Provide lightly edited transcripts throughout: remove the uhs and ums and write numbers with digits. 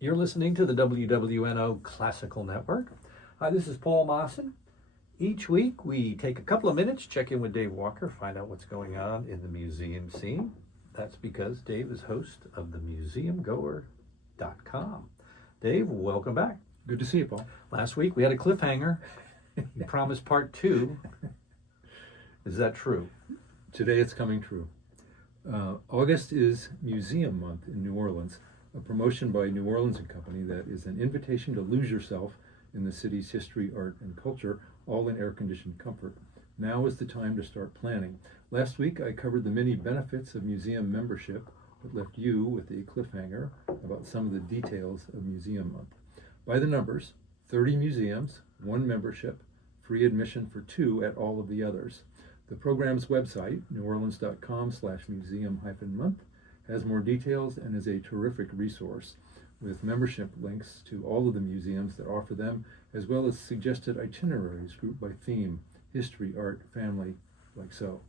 You're listening to the WWNO Classical Network. Hi, this is Paul Mawson. Each week we take a couple of minutes, check in with Dave Walker, find out what's going on in the museum scene. That's because Dave is host of the Museumgoer.com. Dave, welcome back. Good to see you, Paul. Last week we had a cliffhanger. You promised part 2. Is that true? Today it's coming true. August is Museum Month in New Orleans, a promotion by New Orleans & Company that is an invitation to lose yourself in the city's history, art, and culture, all in air-conditioned comfort. Now is the time to start planning. Last week I covered the many benefits of museum membership, but left you with a cliffhanger about some of the details of Museum Month. By the numbers, 30 museums, 1 membership, free admission for 2 at all of the others. The program's website, neworleans.com/museum-month, has more details and is a terrific resource with membership links to all of the museums that offer them, as well as suggested itineraries grouped by theme, history, art, family, like so.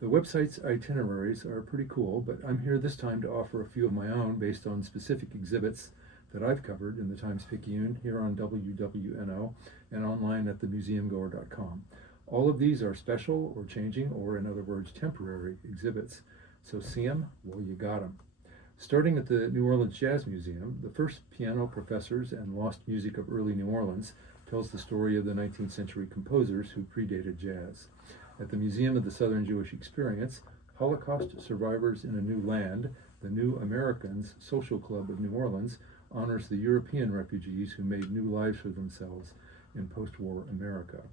The website's itineraries are pretty cool, but I'm here this time to offer a few of my own based on specific exhibits that I've covered in the Times-Picayune here on WWNO and online at themuseumgoer.com. All of these are special or changing, or in other words, temporary exhibits. So see them while you got them. Starting at the New Orleans Jazz Museum, the first piano professors and lost music of early New Orleans tells the story of the 19th century composers who predated jazz. At the Museum of the Southern Jewish Experience, Holocaust Survivors in a New Land, the New Americans Social Club of New Orleans, honors the European refugees who made new lives for themselves in post-war America.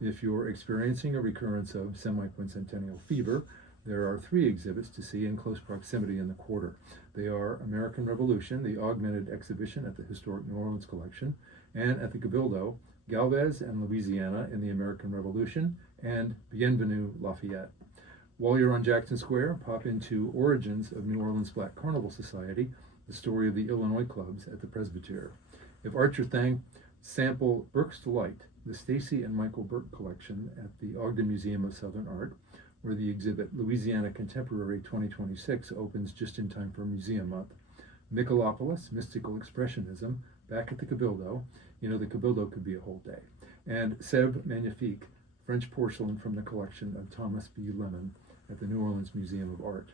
If you're experiencing a recurrence of semi-quincentennial fever, there are 3 exhibits to see in close proximity in the quarter. They are American Revolution, the augmented exhibition at the Historic New Orleans Collection, and at the Cabildo, Galvez and Louisiana in the American Revolution, and Bienvenue Lafayette. While you're on Jackson Square, pop into Origins of New Orleans Black Carnival Society, the story of the Illinois clubs at the Presbytere. If art your thing, sample Burke's Delight, the Stacy and Michael Burke collection at the Ogden Museum of Southern Art, where the exhibit Louisiana Contemporary 2026 opens just in time for Museum Month. Michelopolis, Mystical Expressionism, back at the Cabildo. You know, the Cabildo could be a whole day. And Sèvres Magnifique, French porcelain from the collection of Thomas B. Lemon at the New Orleans Museum of Art.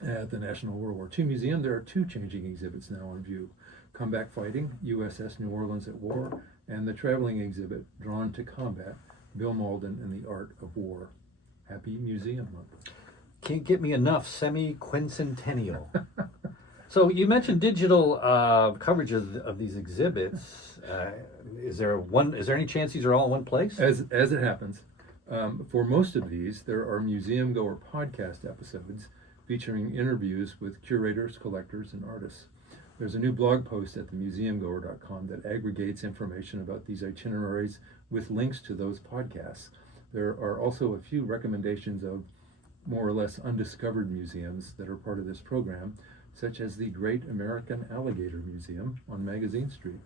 At the National World War II Museum, there are 2 changing exhibits now on view. Comeback Fighting, USS New Orleans at War, and the traveling exhibit Drawn to Combat, Bill Malden and the Art of War. Happy Museum Month. Can't get me enough semi-quincentennial. So you mentioned digital coverage of these exhibits. Is there any chance these are all in one place? As it happens, for most of these, there are Museum Goer podcast episodes featuring interviews with curators, collectors, and artists. There's a new blog post at themuseumgoer.com that aggregates information about these itineraries with links to those podcasts. There are also a few recommendations of more or less undiscovered museums that are part of this program, such as the Great American Alligator Museum on Magazine Street.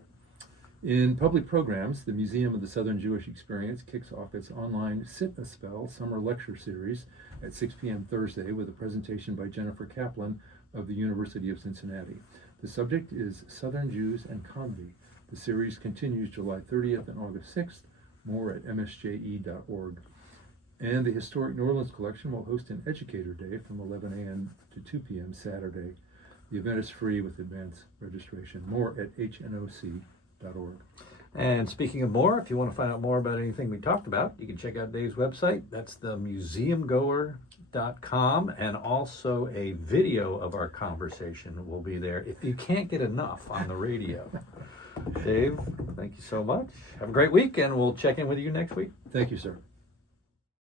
In public programs, the Museum of the Southern Jewish Experience kicks off its online Sit a Spell summer lecture series at 6 p.m. Thursday with a presentation by Jennifer Kaplan of the University of Cincinnati. The subject is Southern Jews and Comedy. The series continues July 30th and August 6th. More at msje.org. And the Historic New Orleans Collection will host an Educator Day from 11 a.m. to 2 p.m. Saturday. The event is free with advance registration. More at hnoc.org. And speaking of more, if you want to find out more about anything we talked about, you can check out Dave's website. That's the museumgoer.com, and also a video of our conversation will be there if you can't get enough on the radio. Dave, thank you so much. Have a great week, and we'll check in with you next week. Thank you, sir.